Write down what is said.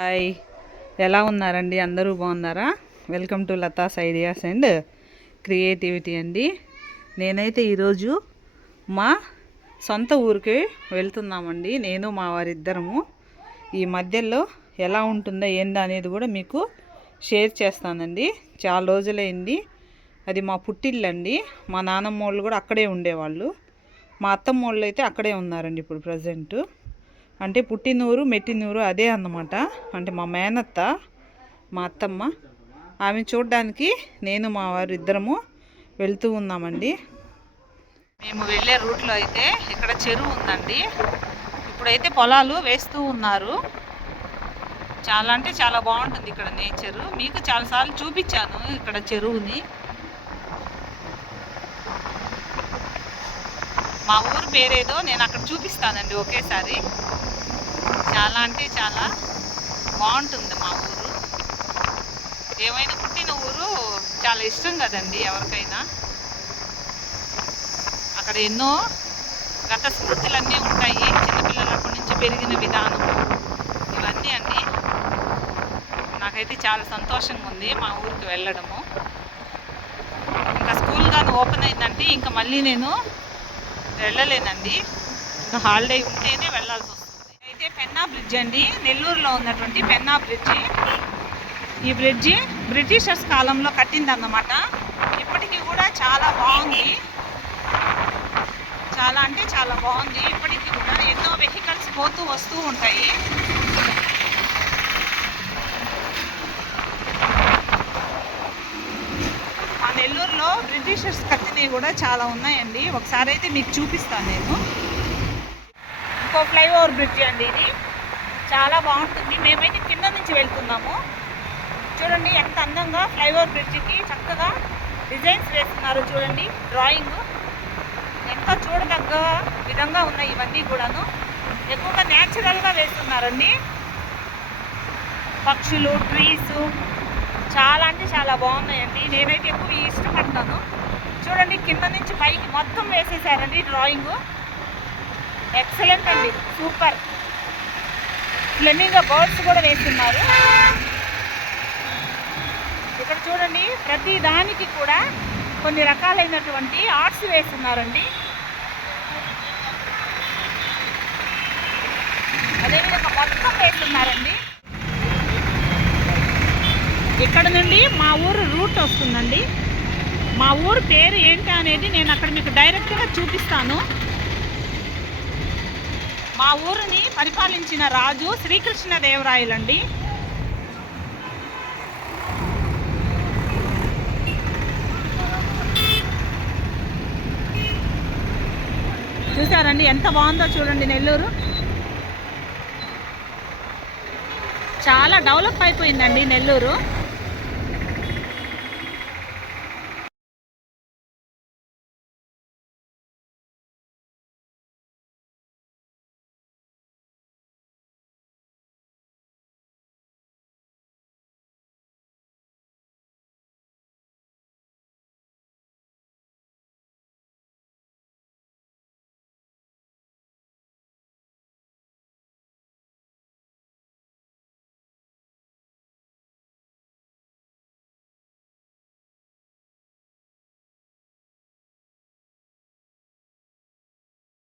Hi, ఎలా ఉన్నారండి? అందరూ బాగున్నారా? Welcome to Latha's ideas and creativity అండి. నేనైతే ఈరోజు మా సొంత ఊరికి వెళ్తున్నామండి. నేను మా వారిద్దరము. ఈ మధ్యలో ఎలా ఉంటుందో ఏందా అనేది కూడా మీకు షేర్ చేస్తానండి. చాలా రోజులైంది. అది మా పుట్టిల్లండి. మా నాన్నమ్మ వాళ్ళు కూడా అక్కడే ఉండేవాళ్ళు. మా అత్తమ్మ వాళ్ళు అయితే అక్కడే ఉన్నారండి ఇప్పుడు ప్రజెంటు. అంటే పుట్టినూరు మెట్టినూరు అదే అన్నమాట. అంటే మా మేనత్త, మా అత్తమ్మ, ఆమె చూడడానికి నేను మా వారు ఇద్దరము వెళ్తూ ఉన్నామండి. మేము వెళ్ళే రూట్లో అయితే ఇక్కడ చెరువు ఉందండి. ఇప్పుడైతే పొలాలు వేస్తూ ఉన్నారు. చాలా అంటే చాలా బాగుంటుంది ఇక్కడ నేచరు. మీకు చాలాసార్లు చూపించాను ఇక్కడ చెరువుని. మా ఊరు పేరేదో నేను అక్కడ చూపిస్తానండి ఒకేసారి. చాలా అంటే చాలా బాగుంటుంది మా ఊరు. ఏమైనా పుట్టిన ఊరు చాలా ఇష్టం కదండి ఎవరికైనా. అక్కడ ఎన్నో గత స్మృతులన్నీ ఉంటాయి. చిన్నపిల్లలప్పటి నుంచి పెరిగిన విధానం ఇవన్నీ అండి. నాకైతే చాలా సంతోషంగా ఉంది మా ఊరికి వెళ్ళడము. ఇంకా స్కూల్ కానీ ఓపెన్ అయిందంటే ఇంకా మళ్ళీ నేను వెళ్ళలేనండి. ఇంకా హాలిడే ఉంటేనే వెళ్ళాల్సి వస్తుంది. అయితే పెన్నా బ్రిడ్జ్ అండి, నెల్లూరులో ఉన్నటువంటి పెన్నా బ్రిడ్జి. ఈ బ్రిడ్జి బ్రిటిషర్స్ కాలంలో కట్టిందన్నమాట. ఇప్పటికీ కూడా చాలా బాగుంది. చాలా అంటే చాలా బాగుంది. ఇప్పటికీ కూడా ఎన్నో వెహికల్స్ పోతూ వస్తూ ఉంటాయి. మా నెల్లూరులో బ్రిటిషర్స్ కట్టినవి కూడా చాలా ఉన్నాయండి. ఒకసారి అయితే మీకు చూపిస్తాను నేను. ఇంకో ఫ్లైఓవర్ బ్రిడ్జ్ అండి ఇది. చాలా బాగుంటుంది. మేమైతే కింద నుంచి వెళ్తున్నాము. చూడండి ఎంత అందంగా ఫ్లైఓవర్ బ్రిడ్జికి చక్కగా డిజైన్స్ వేస్తున్నారు. చూడండి డ్రాయింగ్ ఎంతో చూడదగ్గ విధంగా ఉన్నాయి. ఇవన్నీ కూడాను ఎక్కువగా న్యాచురల్గా వేస్తున్నారండి. పక్షులు, ట్రీస్ చాలా అంటే చాలా బాగున్నాయండి. నేనైతే ఎక్కువ ఇష్టపడతాను. చూడండి కింద నుంచి పైకి మొత్తం వేసేసారండి డ్రాయింగ్. ఎక్సలెంట్ అండి, సూపర్. ఫ్లెమింగో బర్డ్స్ కూడా వేస్తున్నారు. ఇక్కడ చూడండి ప్రతి దానికి కూడా కొన్ని రకాలైనటువంటి ఆర్ట్స్ వేస్తున్నారండి. అదేవిధంగా మొత్తం వేస్తున్నారండి. ఇక్కడ నుండి మా ఊరు రూట్ వస్తుందండి. మా ఊరు పేరు ఏంటి అనేది నేను అక్కడ మీకు డైరెక్ట్గా చూపిస్తాను. మా ఊరిని పరిపాలించిన రాజు శ్రీకృష్ణదేవరాయలండి. చూసారండి ఎంత బాగుందో చూడండి. నెల్లూరు చాలా డెవలప్ అయిపోయిందండి నెల్లూరు.